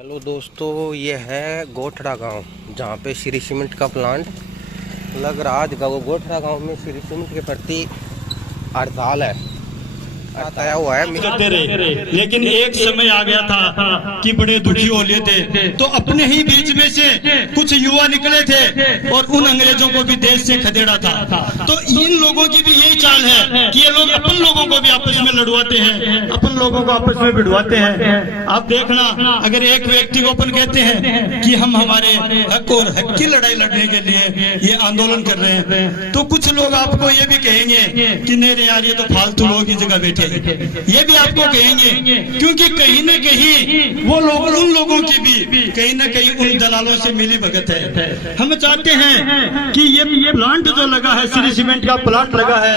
Hello दोस्तों, ये है गोठड़ा गांव जहाँ पे श्री सीमेंट का प्लांट लग रहा है। गोठड़ा गांव में श्री सीमेंट के प्रति हड़ताल है, आया हुआ है। करते रहे, लेकिन एक समय आ गया था कि बड़े दुखी हो लिए थे, तो अपने ही बीच में से कुछ युवा निकले थे और उन अंग्रेजों को भी देश से खदेड़ा था। तो इन लोगों की भी यही चाल है कि ये लोग अपन लोगों को भी आपस में लड़वाते हैं, अपन लोगों को आपस में भिड़वाते हैं। आप देखना, अगर एक व्यक्ति को अपन कहते हैं कि हम हमारे हक और हक की लड़ाई लड़ने के लिए ये आंदोलन कर रहे हैं, तो कुछ लोग आपको ये भी कहेंगे कि नहीं यार, ये तो फालतू लोग की जगह बैठे, ये भी आपको कहेंगे, क्योंकि कहीं न कहीं वो लोग उन लोगों की भी कहीं न कहीं उन दलालों से मिली भगत है। हम चाहते हैं कि ये प्लांट जो लगा है, श्री सीमेंट का प्लांट लगा है,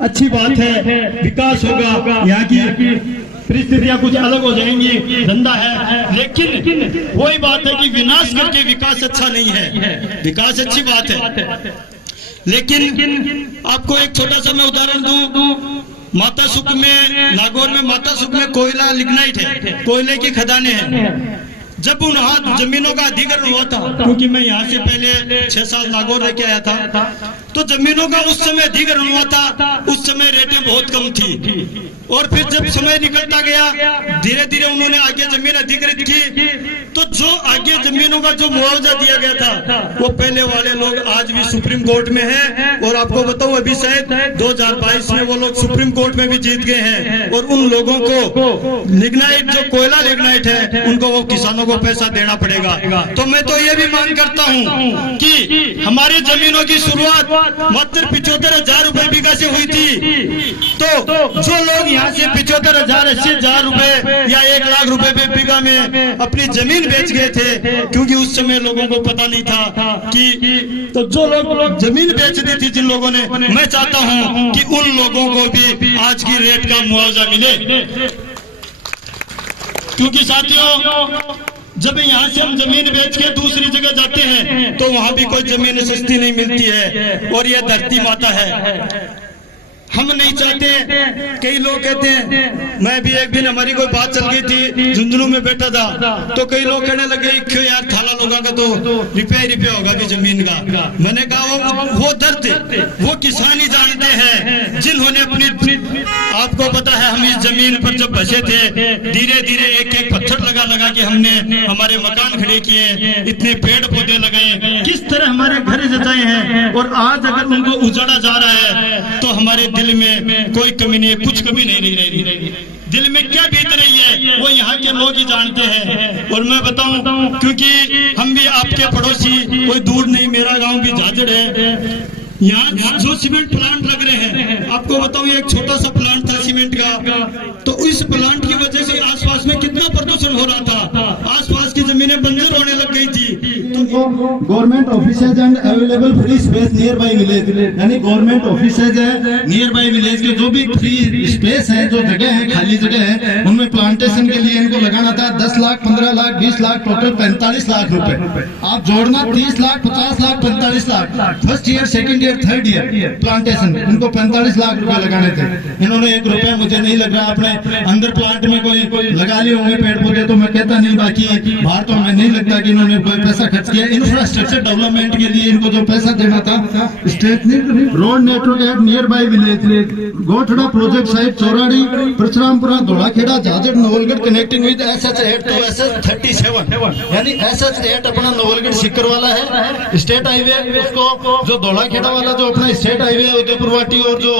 अच्छी बात है, विकास होगा, यहाँ की परिस्थितियां कुछ अलग हो जाएंगी, धंधा है, लेकिन वही बात है कि विनाश करके विकास अच्छा नहीं है। विकास अच्छी बात है, लेकिन आपको एक छोटा सा मैं उदाहरण दूं। माता सुख में, नागौर में माता सुख में कोयला लिग्नाइट है, कोयले की खदानें हैं। जब उन जमीनों का अधिग्रहण हुआ था, क्योंकि मैं यहाँ से पहले 6 साल नागौर रह के आया था, तो जमीनों का उस समय अधिग्रहण हुआ था। उस समय रेटें बहुत कम थी, और फिर जब समय निकलता गया, धीरे धीरे उन्होंने आगे जमीन अधिग्रहित की। तो जो आगे जमीनों का जो मुआवजा दिया गया था, वो पहले वाले लोग आज भी सुप्रीम कोर्ट में हैं। और आपको बताऊं, अभी शायद 2022 में वो लोग सुप्रीम कोर्ट में भी जीत गए हैं। और उन लोगों को लिग्नाइट, जो कोयला लिग्नाइट है, उनको वो किसानों को पैसा देना पड़ेगा। तो मैं तो ये भी मांग करता हूँ कि हमारी जमीनों की शुरुआत मात्र 75,000 रुपए बीघा से हुई थी। तो जो लोग यहाँ से 75,000, 80,000 रुपए या 1 लाख रुपए बीघा में अपनी जमीन बेच गए थे, क्योंकि उस समय लोगों को पता नहीं था कि, तो जो लोग जमीन बेच दी थी जिन लोगों ने, मैं चाहता हूँ कि उन लोगों को भी आज की रेट का मुआवजा मिले। क्योंकि साथियों, जब यहाँ से हम जमीन बेच के दूसरी जगह जाते हैं, तो वहां भी कोई जमीन सस्ती नहीं मिलती है, और यह धरती माता है। हम नहीं चाहते, कई लोग कहते हैं, मैं भी एक दिन, हमारी कोई बात चल गई थी, झुंझुनू में बैठा था, तो कई लोग कहने लगे क्यों यार, थाला लोगों का तो रुपया होगा भी जमीन का। मैंने कहा वो दर्द वो किसान ही जानते हैं, जिन्होंने अपनी, आपको पता है, हम इस जमीन पर जब बसे थे, धीरे धीरे एक एक पत्थर लगा लगा के हमने हमारे मकान खड़े किए, इतने पेड़ पौधे लगाए, किस तरह हमारे घर सजाए हैं। और आज अगर उनको उजाड़ा जा रहा है, तो हमारे दिल में कोई कमी नहीं है, कुछ कमी नहीं रही। दिल में क्या बीत रही है, वो यहाँ के लोग ही जानते हैं। और मैं बताऊं, क्योंकि हम भी आपके पड़ोसी, कोई दूर नहीं, मेरा गांव भी झाझड़ है। यहाँ जो सीमेंट प्लांट लग रहे हैं, आपको बताऊं, एक छोटा सा प्लांट था सीमेंट का, तो इस प्लांट की वजह से आसपास में कितना प्रदूषण हो रहा था, आसपास की जमीनें बंजर होने लग गई थी। तो government offices and available free space near by village, यानी गवर्नमेंट ऑफिसेज है नियर बाई विलेज के जो भी फ्री स्पेस है, जो जगह है, खाली जगह है, उनमें प्लांटेशन के लिए इनको लगाना था 10 लाख, 15 लाख, 20 लाख, टोटल 45 लाख रुपए। आप जोड़ना 30 lakh, 50 lakh, 45 lakh, first year, second year, third year plantation, इनको 45 लाख रुपए लगाने थे। इन्होंने 1 रुपया, मुझे नहीं लग रहा, अपने अंदर प्लांट में कोई लगा लिए होंगे पेड़ पौधे, तो मैं कहता नहीं, बाकी बाहर तो हमें नहीं लगता कि इन्होंने कोई पैसा खर्च किया। इंफ्रास्ट्रक्चर डेवलपमेंट के लिए इनको जो पैसा देना था, स्टेट ने road network at near by village, Gothda project site, Chaurari, Parshurampura, Dholakhera, Jhajhar, Nawalgarh, connecting with SH8 to SH37, यानी SH8 अपना नवलगढ़ सीकर वाला है स्टेट हाईवे, उसको जो धोलाखेड़ा वाला जो अपना स्टेट हाईवे उदयपुर वाटी और जो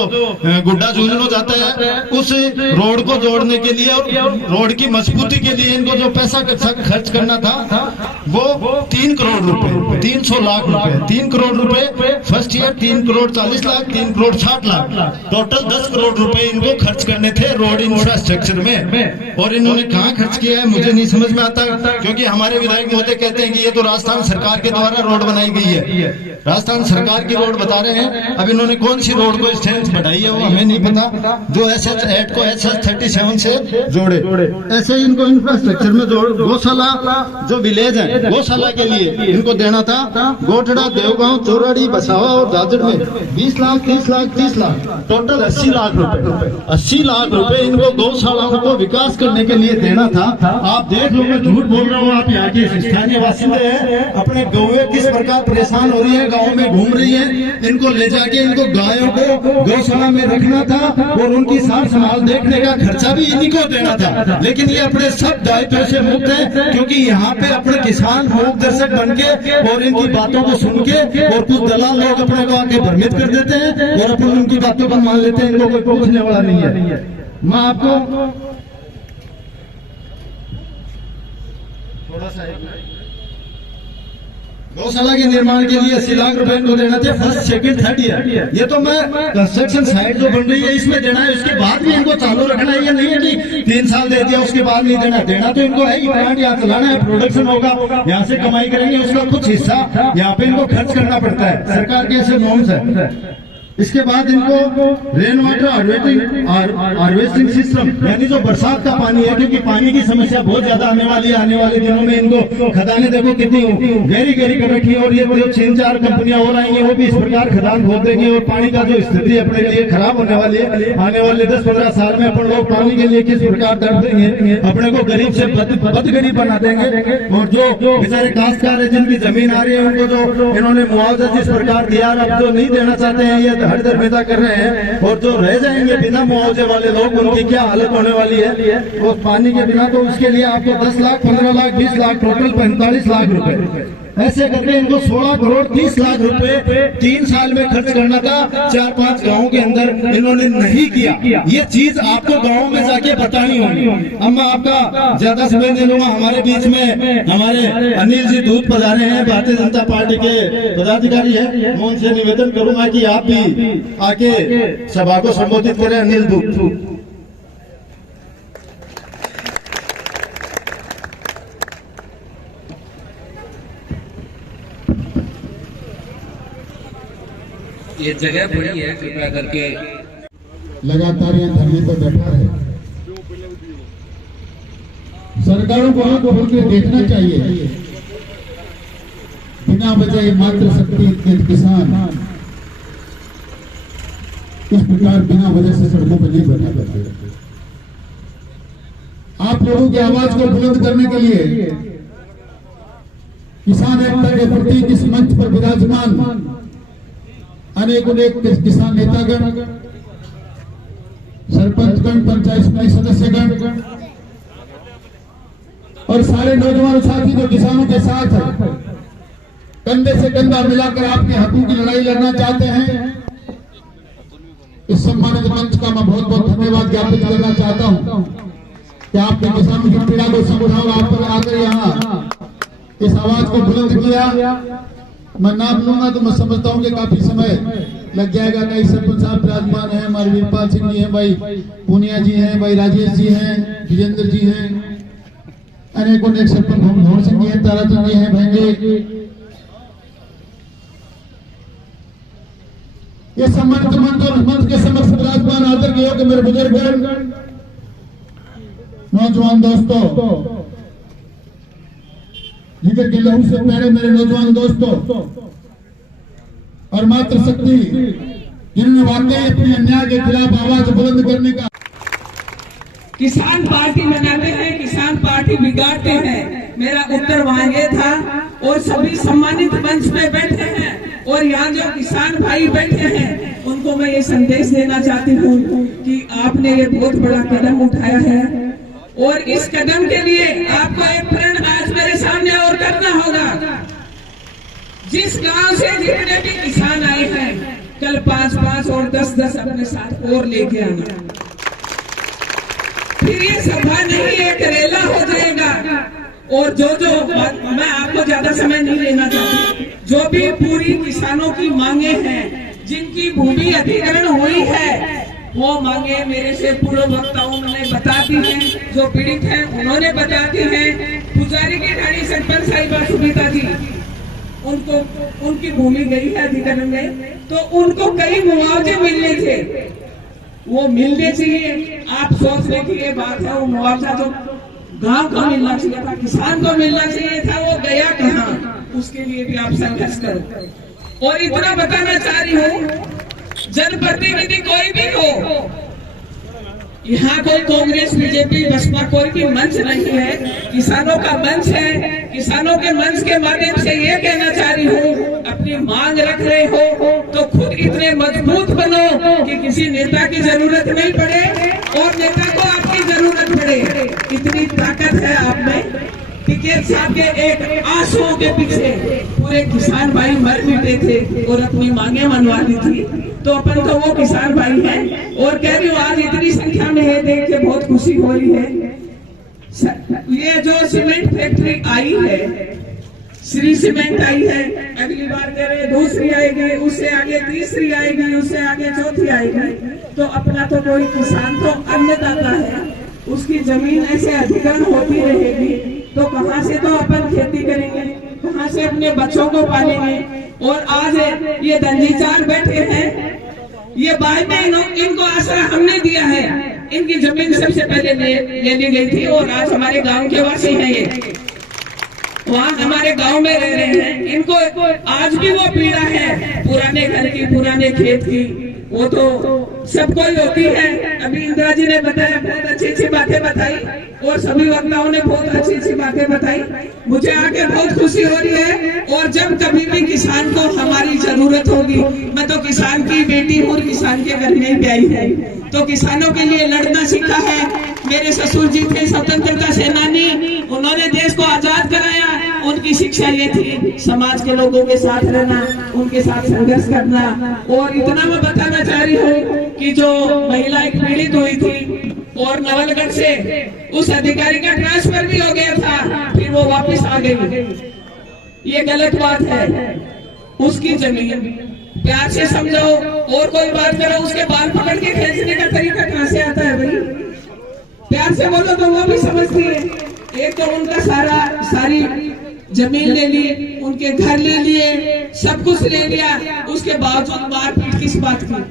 गुड्डा झुंझुनू जाता है, उस रोड को जोड़ने के लिए और रोड की मजबूती के लिए इनको जो पैसा खर्च करना था, वो 3 करोड़ रुपए, 300 लाख रुपए, 3 करोड़ रुपए first year, 3 crore 40 lakh, 3 crore 60 lakh, total 10 crore रुपए इनको खर्च करने थे रोड इंफ्रास्ट्रक्चर में। और इन्होंने कहाँ खर्च किया है मुझे नहीं समझ में आता, क्योंकि हमारे विधायक महोदय कहते हैं कि ये तो राजस्थान सरकार के द्वारा रोड बनाई गई है, राजस्थान सरकार की रोड बता रहे हैं। अब इन्होंने कौन सी रोड को स्ट्रेंथ बढ़ाई है वो हमें नहीं पता, जो SH8 को SH37 से जोड़े। ऐसे इनको इंफ्रास्ट्रक्चर में जोड़, गौशाला जो विलेज है, गौशाला के लिए इनको देना था। गोठड़ा, देवगांव, चौराड़ी, बसावा और झाझड़ में 20 लाख, 30 लाख, 30 लाख, टोटल 80 लाख रुपए, 80 लाख रुपए इनको गौशालाओं को विकास करने के लिए देना था। आप देख लो, मैं झूठ बोल रहा हूँ, आप यहाँ के स्थानीय बासिंदे हैं, अपने गौएं किस प्रकार परेशान हो रही है, गाँव में घूम रही है, इनको ले जाके इनको गायों को गौशाला में रखना था और उनकी सार संभाल देखने का खर्चा भी इन्हीं को देना था। लेकिन ये अपने सब दायित्व से मुक्त है, क्योंकि यहाँ पे अपने किसान मूक दर्शक बन के और इनकी बातों को सुन के और कुछ दलाल लोग अपने को आके भ्रमित कर देते हैं और अपन उनकी बातों को मान लेते हैं, इनको कोई पूछने वाला नहीं है। मैं आपको थोड़ा सा गौशाला के निर्माण के लिए 80 लाख रुपए इनको देना चाहिए, फर्स्ट सेकंड थर्ड ईयर। ये तो मैं कंस्ट्रक्शन साइट जो बन रही है इसमें देना है, उसके बाद भी इनको चालू रखना है। ये नहीं है कि 3 साल दे दिया उसके बाद नहीं देना, देना तो इनको है। प्लांट यहाँ चलाना है, प्रोडक्शन होगा, यहाँ से कमाई करेंगे, उसका कुछ हिस्सा यहाँ पे इनको खर्च करना पड़ता है, सरकार के ऐसे नॉर्म्स है। इसके बाद इनको रेन वाटर हार्वेस्टिंग सिस्टम, यानी जो बरसात का पानी है, क्योंकि पानी की समस्या बहुत ज्यादा आने वाली है, आने वाले दिनों में इनको खदानें देखो कितनी गहरी गहरी कर रखी है, और ये 3-4 कंपनियां और आएंगी, वो भी इस प्रकार खदान खोद देंगी और पानी का जो स्थिति अपने लिए खराब होने वाली है। आने वाले 10-15 साल में अपन लोग पानी के लिए किस प्रकार तड़पेंगे, अपने को गरीब से बद गरीब बना देंगे। और जो बेचारे काश्तकार है, जिनकी जमीन आ रही है, उनको जो इन्होंने मुआवजा जिस प्रकार दिया, अब जो नहीं देना चाहते हैं, ये हर दर पैदा कर रहे हैं। और जो रह जाएंगे बिना मुआवजे वाले लोग, उनकी क्या हालत होने वाली है और पानी के बिना। तो उसके लिए आपको 10 लाख, 15 लाख, 20 लाख, टोटल 45 लाख रुपए ऐसे करके इनको 16 करोड़ 30 लाख रुपए 3 साल में खर्च करना था। 4-5 गाँव के अंदर इन्होंने नहीं किया। ये चीज आपको गाँव में जाके बतानी होगी। अब मैं आपका ज्यादा समय नहीं लूंगा। हमारे बीच में हमारे अनिल जी दूध पधारे हैं, भारतीय जनता पार्टी के पदाधिकारी है। मैं उनसे निवेदन करूंगा कि आप भी आके सभा को संबोधित करें। अनिल दूध। ये जगह बड़ी है, कृपया करके। लगातार यहाँ धरने पर बैठा है। सरकारों को आंख खोल के देखना चाहिए। बिना वजह मात्र शक्ति के किसान इस प्रकार बिना वजह से सड़कों पर नहीं बैठा करते। आप लोगों की आवाज को बुलंद करने के लिए किसान एकता के प्रतीक इस मंच पर विराजमान अनेक किसान नेतागण, सरपंचगण, पंचायत समिति सदस्यगण और सारे नौजवान साथी जो किसानों के साथ कंधे से कंधा मिलाकर आपके हकों की लड़ाई लड़ना चाहते हैं, इस सम्मानित मंच का मैं बहुत बहुत धन्यवाद ज्ञापित करना चाहता हूं कि आपने किसानों की पीड़ा को समझा और आप पर आकर यहाँ इस आवाज को बुलंद किया। मैं नाम लूंगा तो मैं समझता हूँ कि काफी समय लग जाएगा। कई सरपंच साहब विराजमान हैं, हमारे वीरपाल सिंह जी हैं, भाई पूनिया जी हैं, भाई राजेश जी हैं, विजेंद्र जी हैं, अनेकों ने सरपंच भवन सिंह जी हैं, ताराचंद जी हैं, भंगे। ये सम्मानित मंच के समक्ष विराजमान आदर के योग्य मेरे बुजुर्ग, नौजवान दोस्तों, जिगर के लहू से प्यारे मेरे नौजवान दोस्तों और मात्र शक्ति जिन्होंने वाकई अपने अन्याय के खिलाफ आवाज बुलंद करने का। किसान पार्टी बनाते हैं, किसान पार्टी बिगाड़ते हैं, मेरा उत्तर वहां ये था। और सभी सम्मानित मंच पे बैठे हैं और यहाँ जो किसान भाई बैठे हैं, उनको मैं ये संदेश देना चाहती हूँ कि आपने ये बहुत बड़ा कदम उठाया है और इस कदम के लिए आपको एक प्रण आज मेरे सामने और करना होगा। जिस गांव से जितने भी किसान आए हैं, कल 5-5 और 10-10 अपने साथ और लेके आना। फिर ये सभा नहीं, एक रेला हो जाएगा। और जो मैं आपको ज्यादा समय नहीं लेना चाहती, जो भी पूरी किसानों की मांगे हैं, जिनकी भूमि अधिग्रहण हुई है, वो मांगे मेरे से पूर्व वक्ताओं ने बता दी हैं, जो पीड़ित हैं उन्होंने बता दी हैं। पुजारी की ढाणी सरपंच साहिबा सुनीता जी, उनको उनकी भूमि गई है अधिग्रहण में, तो उनको कई मुआवजे मिलने थे, वो मिलने चाहिए। आप सोचने की ये बात है, वो मुआवजा जो गांव को मिलना चाहिए था, किसान को मिलना चाहिए था, वो गया कहाँ? उसके लिए भी आप संघर्ष करो। और इतना बताना चाह रही हूँ, जनप्रतिनिधि कोई भी हो, यहाँ कोई कांग्रेस बीजेपी बसपा कोई भी मंच नहीं है, किसानों का मंच है। किसानों के मंच के माध्यम से ये कहना चाह रही हूँ, अपनी मांग रख रहे हो तो खुद इतने मजबूत बनो कि किसी नेता की जरूरत नहीं पड़े और नेता को आपकी जरूरत पड़े। इतनी ताकत है आप में। टिकैत साहब के एक आंसुओं के पीछे पूरे किसान भाई मर मिटे थे और अपनी मांगे मनवा दी थी। तो अपन तो वो किसान भाई हैं और कह रही हूँ आज इतनी संख्या में है, देख के बहुत खुशी हो रही है। ये जो सीमेंट फैक्ट्री आई है, श्री सीमेंट आई है, अगली बार कह रहे दूसरी आएगी, उससे आगे तीसरी आएगी, उससे आगे चौथी आएगी। तो अपना तो कोई किसान तो अन्नदाता है, उसकी जमीन ऐसे अधिग्रहण होती रहेगी तो कहाँ से तो अपन खेती करेंगे, कहाँ से अपने बच्चों को पालेंगे। और आज ये दंजीचार बैठे हैं, ये बाद में इनको आसरा हमने दिया है। इनकी जमीन सबसे पहले ले ली गई थी और आज हमारे गांव के वासी हैं, ये वहाँ हमारे गांव में रह रहे हैं। इनको आज भी वो पीड़ा है पुराने घर की, पुराने खेत की। वो तो सबको ही होती है। अभी इंदिरा जी ने बताया, बहुत अच्छी अच्छी बातें बताई और सभी वक्ताओं ने बहुत अच्छी अच्छी बातें बताई। मुझे आके बहुत खुशी हो रही है। और जब कभी भी किसान को हमारी जरूरत होगी, मैं तो किसान की बेटी हूँ, किसान के घर में ब्याही है, तो किसानों के लिए लड़ना सीखा है। मेरे ससुर जी थे स्वतंत्रता सेनानी, उन्होंने देश को आजाद कराया। उनकी शिक्षा ये थी समाज के लोगों के साथ रहना, उनके साथ संघर्ष करना। और इतना मैं बताना चाह रही हूँ कि जो महिला एक पीड़ित हुई थी और नवलगढ़ से उस अधिकारी का ट्रांसफर भी हो गया था, फिर वो वापस आ गई, ये गलत बात है। उसकी जमीन प्यार से समझो और कोई बात करो, उसके बाल पकड़ के खींचने का तरीका कहाँ से आता है भाई? प्यार से बोलो तो वो भी समझती है। एक तो उनका सारी जमीन ले ली, उनके घर ले लिए, सब कुछ ले लिया, उसके बावजूद मारपीट किस बात की?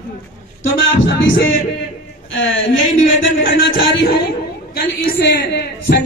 तो मैं आप सभी से यही निवेदन करना चाह रही हूँ, कल इस